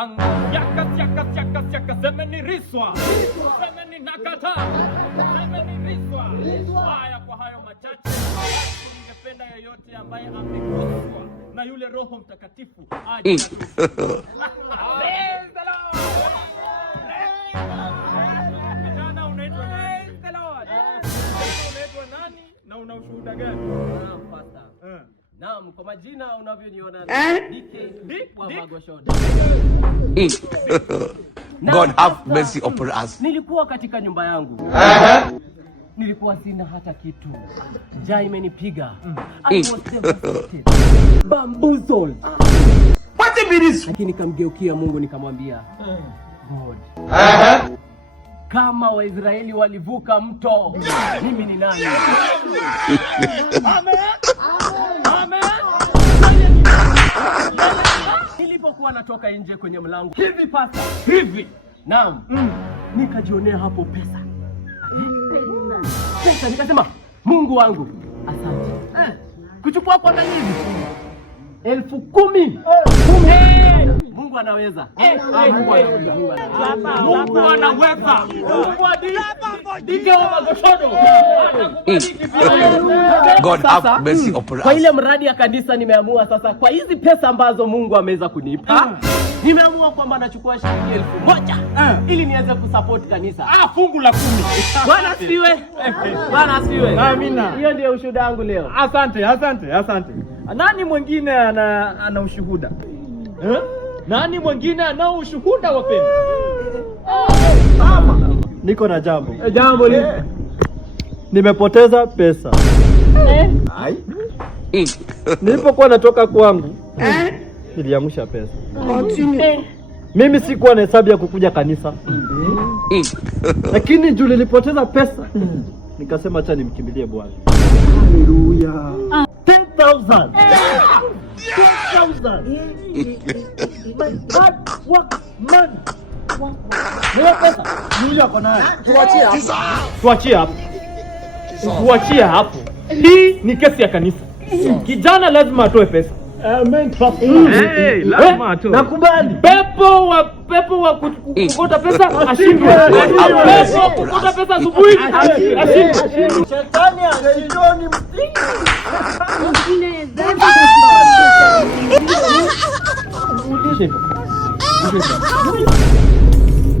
Kanga yaka semeni riswa. Semeni nakata. Semeni riswa. Haya, kwa hayo machache ningependa yeyote ambaye ameguswa na yule Roho Mtakatifu aje. Kijana unaitwa nani na una ushuhuda gani? Naam, Pastor. Naam, kwa majina unavyoniona DK wa Magoshoda. God have mercy upon us. Nilikuwa katika nyumba yangu. Nilikuwa sina hata kitu. Njaa imenipiga. I was devastated. Bamboozled. What the mean? Lakini nikamgeukia Mungu nikamwambia, God. Kama Waisraeli walivuka mto, mimi ni nani? Amen. Amen. Nilipokuwa natoka nje kwenye mlango, hivi pasa, hivi. Naam. Nikajionea hapo pesa. Pesa, nikasema, Mungu wangu, asante. Kuchukua kwa ndani hivi 10,000. Mungu anaweza. Mungu anaweza. Mungu anaweza. God have mercy upon us. Kwa ile mradi ya kanisa nimeamua sasa, kwa hizi pesa ambazo Mungu ameweza kunipa, nimeamua kwamba nachukua shilingi 1,000 ili niweze kusupport kanisa. Fungu la 10. Bwana asifiwe. Bwana asifiwe. Amina. Hiyo ndio ushuhuda wangu leo. Asante. Nani mwingine ana ushuhuda? Nani mwingine ana ushuhuda wapendwa? Niko na jambo. Jambo ni Nimepoteza pesa. Nilipokuwa natoka kwangu, niliangusha pesa. Mimi sikuwa na hesabu ya kukuja kanisa. Lakini juu nilipoteza pesa, nikasema acha nimkimbilie Bwana. Haleluya. 10,000. 10,000. My hard work man. Hiyo pesa yule ako nayo. Tuachie hapo. Hii ni kesi ya kanisa. Kijana lazima atoe pesa. Amen. Lazima atoe. Nakubali. Pepo wa kukota pesa ashindwe. Pepo wa kukota pesa asubuhi ashindwe. Shetani anajoni mtini. Ile